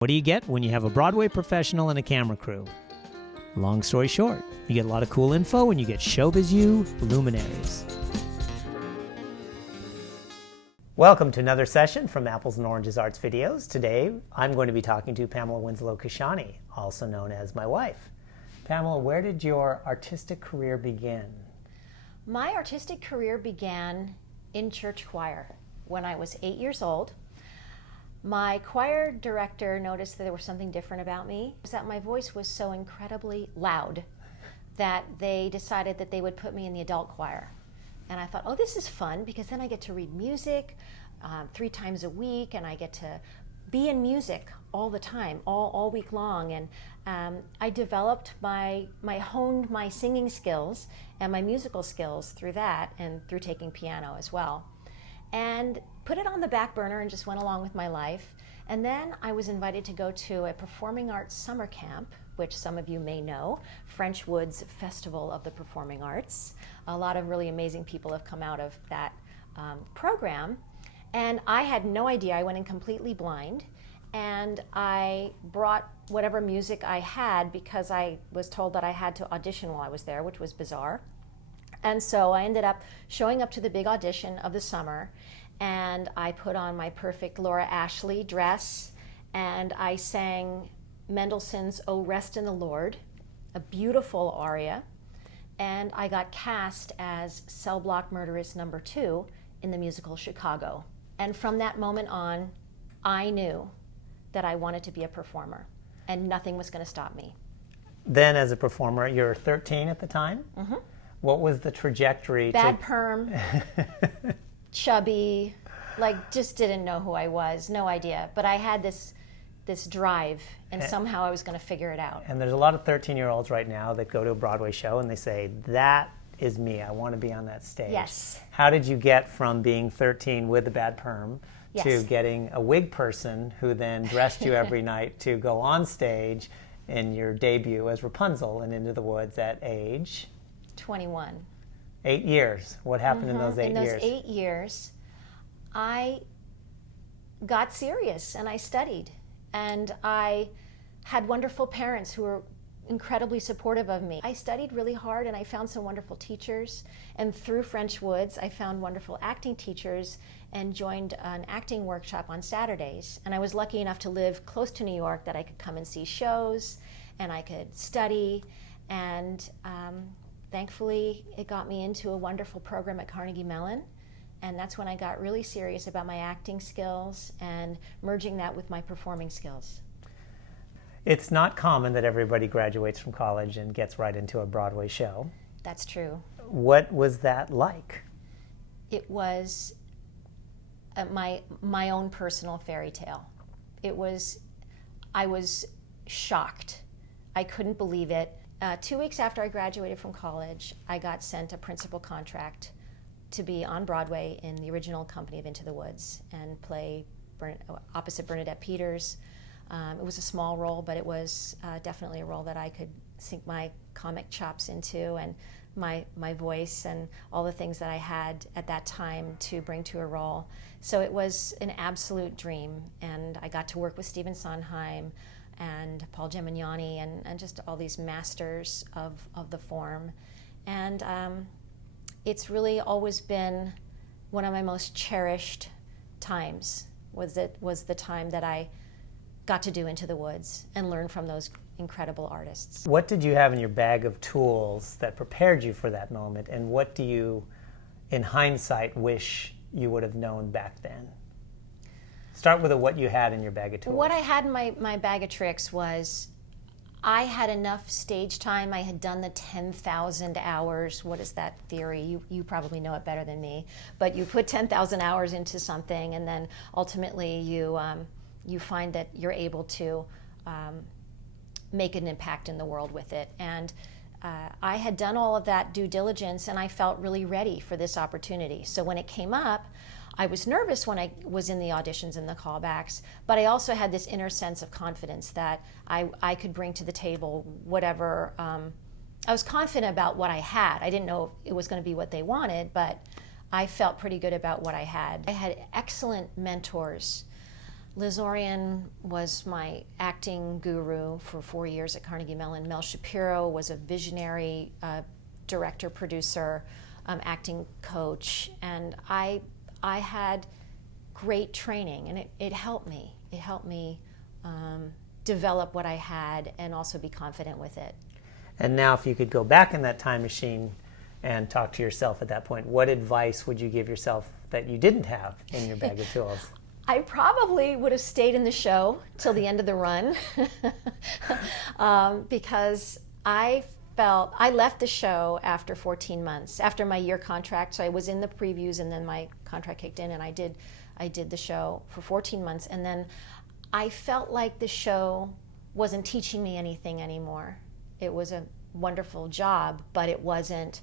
What do you get when you have a Broadway professional and a camera crew? Long story short, you get a lot of cool info when you get ShowBizU luminaries. Welcome to another session from Apples and Oranges Arts Videos. Today, I'm going to be talking to Pamela Winslow Kashani, also known as my wife. Pamela, where did your artistic career begin? My artistic career began in church choir when I was 8 years old. My choir director noticed that there was something different about me, that my voice was so incredibly loud that they decided that they would put me in the adult choir. And I thought, oh, this is fun because then I get to read music 3 times a week, and I get to be in music all the time, all week long. And I developed honed my singing skills and my musical skills through that and through taking piano as well. And put it on the back burner and just went along with my life. And then I was invited to go to a performing arts summer camp, which some of you may know, French Woods Festival of the Performing Arts. A lot of really amazing people have come out of that program. And I had no idea. I went in completely blind. And I brought whatever music I had because I was told that I had to audition while I was there, which was bizarre. And so I ended up showing up to the big audition of the summer, and I put on my perfect Laura Ashley dress, and I sang Mendelssohn's "O Rest in the Lord," a beautiful aria, and I got cast as Cell Block Murderess number 2 in the musical Chicago. And from that moment on, I knew that I wanted to be a performer, and nothing was going to stop me. Then as a performer, you're 13 at the time? Mm-hmm. What was the trajectory? Bad perm, chubby, just didn't know who I was, no idea. But I had this drive, and somehow I was going to figure it out. And there's a lot of 13-year-olds right now that go to a Broadway show and they say, that is me, I want to be on that stage. Yes. How did you get from being 13 with the bad perm Yes. to getting a wig person who then dressed you every night to go on stage in your debut as Rapunzel in Into the Woods at age? 21. 8 years. What happened in those 8 years? In those 8 years, I got serious and I studied. And I had wonderful parents who were incredibly supportive of me. I studied really hard and I found some wonderful teachers. And through French Woods, I found wonderful acting teachers and joined an acting workshop on Saturdays. And I was lucky enough to live close to New York that I could come and see shows and I could study. And thankfully, it got me into a wonderful program at Carnegie Mellon, and that's when I got really serious about my acting skills and merging that with my performing skills. It's not common that everybody graduates from college and gets right into a Broadway show. That's true. What was that like? It was my own personal fairy tale. I was shocked. I couldn't believe it. 2 weeks after I graduated from college, I got sent a principal contract to be on Broadway in the original company of Into the Woods and play opposite Bernadette Peters. It was a small role, but it was definitely a role that I could sink my comic chops into and my voice and all the things that I had at that time to bring to a role. So it was an absolute dream, and I got to work with Stephen Sondheim and Paul Gemignani and just all these masters of the form. And it's really always been one of my most cherished times, was the time that I got to do Into the Woods and learn from those incredible artists. What did you have in your bag of tools that prepared you for that moment, and what do you, in hindsight, wish you would have known back then? Start with what you had in your bag of tools. What I had in my bag of tricks was I had enough stage time. I had done the 10,000 hours. What is that theory? You probably know it better than me. But you put 10,000 hours into something, and then ultimately you find that you're able to make an impact in the world with it. And I had done all of that due diligence, and I felt really ready for this opportunity. So when it came up, I was nervous when I was in the auditions and the callbacks, but I also had this inner sense of confidence that I could bring to the table whatever. I was confident about what I had. I didn't know it was going to be what they wanted, but I felt pretty good about what I had. I had excellent mentors Liz Orion was my acting guru for 4 years at Carnegie Mellon. Mel Shapiro was a visionary director, producer, acting coach, and I had great training, and it helped me. It helped me develop what I had and also be confident with it. And now if you could go back in that time machine and talk to yourself at that point, what advice would you give yourself that you didn't have in your bag of tools? I probably would have stayed in the show till the end of the run because I left the show after 14 months, after my year contract. So I was in the previews and then my contract kicked in, and I did the show for 14 months. And then I felt like the show wasn't teaching me anything anymore. It was a wonderful job, but it wasn't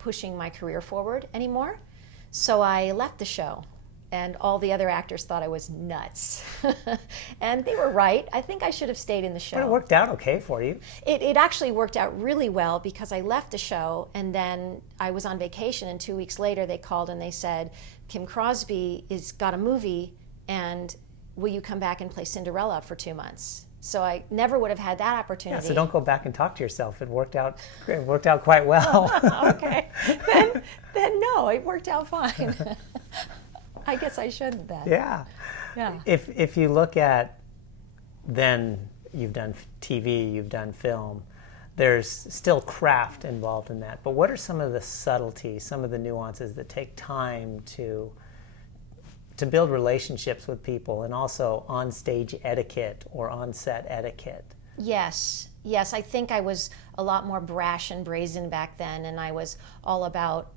pushing my career forward anymore. So I left the show. And all the other actors thought I was nuts. And they were right. I think I should have stayed in the show. But it worked out okay for you. It actually worked out really well because I left the show and then I was on vacation, and 2 weeks later they called and they said, Kim Crosby has got a movie and will you come back and play Cinderella for 2 months? So I never would have had that opportunity. Yeah, so don't go back and talk to yourself. It worked out quite well. Okay. Then no, it worked out fine. I guess I shouldn't then. Yeah. If you look at, then you've done TV, you've done film, there's still craft involved in that. But what are some of the subtleties, some of the nuances that take time to build relationships with people, and also on-stage etiquette or on-set etiquette? Yes, I think I was a lot more brash and brazen back then, and I was all about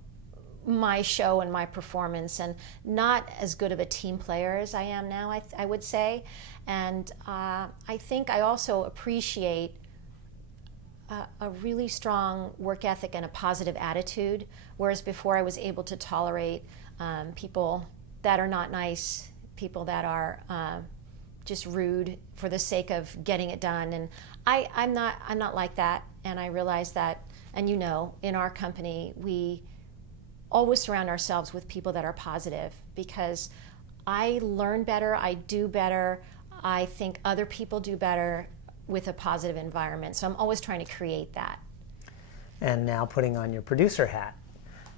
my show and my performance, and not as good of a team player as I am now, I would say. And I think I also appreciate a really strong work ethic and a positive attitude, whereas before I was able to tolerate people that are not nice, people that are just rude for the sake of getting it done. And I'm not like that, and I realize that, and you know, in our company, we always surround ourselves with people that are positive, because I learn better, I do better, I think other people do better with a positive environment. So I'm always trying to create that. And now putting on your producer hat,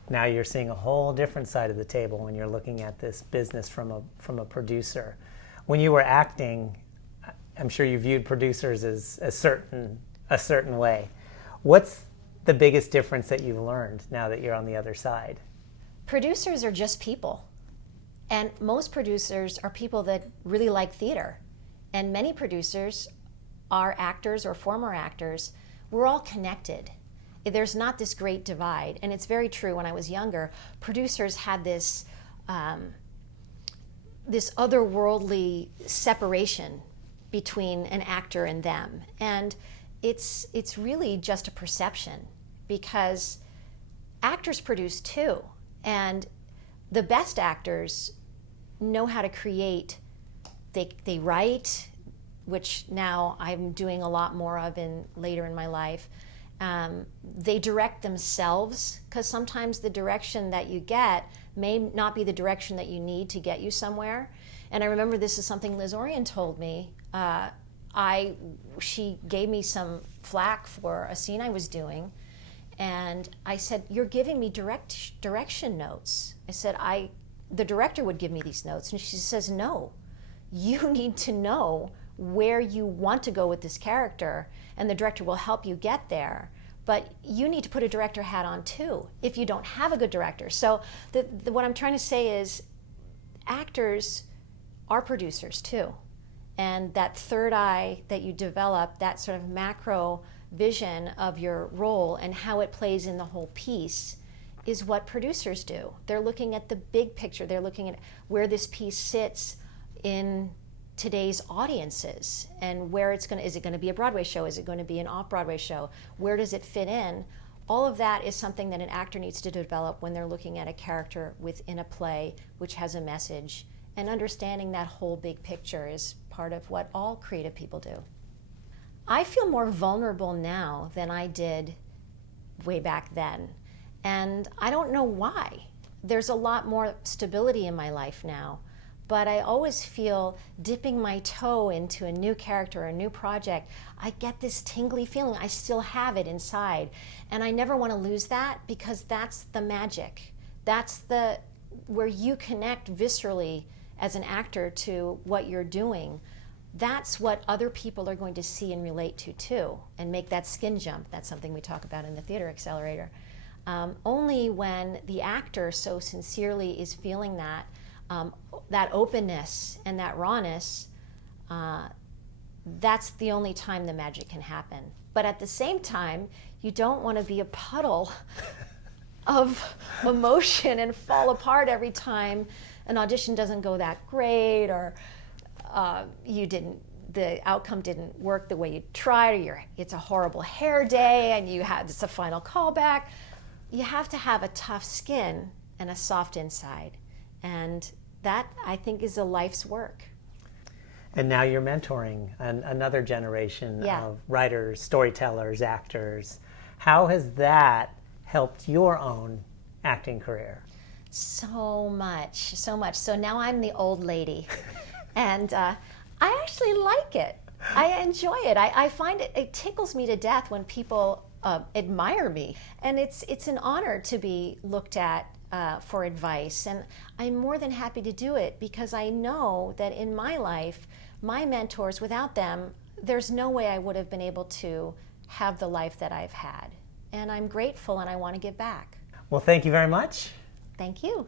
now you're seeing a whole different side of the table when you're looking at this business from a producer. When you were acting, I'm sure you viewed producers as a certain way. What's the biggest difference that you've learned now that you're on the other side? Producers are just people. And most producers are people that really like theater. And many producers are actors or former actors. We're all connected. There's not this great divide. And it's very true. When I was younger, producers had this otherworldly separation between an actor and them. And it's really just a perception, because actors produce too. And the best actors know how to create. They write, which now I'm doing a lot more of later in my life. They direct themselves, because sometimes the direction that you get may not be the direction that you need to get you somewhere. And I remember this is something Liz Orion told me. She gave me some flack for a scene I was doing, and I said, "You're giving me direction notes." I said, the director would give me these notes, and she says, "No, you need to know where you want to go with this character, and the director will help you get there. But you need to put a director hat on too if you don't have a good director." So what I'm trying to say is, actors are producers too. And that third eye that you develop, that sort of macro vision of your role and how it plays in the whole piece, is what producers do. They're looking at the big picture. They're looking at where this piece sits in today's audiences, and where is it going to be a Broadway show? Is it going to be an off-Broadway show? Where does it fit in? All of that is something that an actor needs to develop when they're looking at a character within a play which has a message. And understanding that whole big picture is part of what all creative people do. I feel more vulnerable now than I did way back then. And I don't know why. There's a lot more stability in my life now. but I always feel dipping my toe into a new character or a new project, I get this tingly feeling. I still have it inside. And I never want to lose that, because that's the magic. That's where you connect viscerally as an actor to what you're doing. That's what other people are going to see and relate to too, and make that skin jump. That's something we talk about in the Theater Accelerator. Only when the actor so sincerely is feeling that, that openness and that rawness, that's the only time the magic can happen. But at the same time, you don't want to be a puddle of emotion and fall apart every time an audition doesn't go that great, or the outcome didn't work the way you tried, or it's a horrible hair day and it's a final callback. You have to have a tough skin and a soft inside. And that, I think, is a life's work. And now you're mentoring another generation of writers, storytellers, actors. How has that helped your own acting career? So much, so much. So now I'm the old lady. And I actually like it. I enjoy it. I find it tickles me to death when people admire me. And it's an honor to be looked at for advice. And I'm more than happy to do it, because I know that in my life, my mentors, without them, there's no way I would have been able to have the life that I've had. And I'm grateful, and I want to give back. Well, thank you very much. Thank you.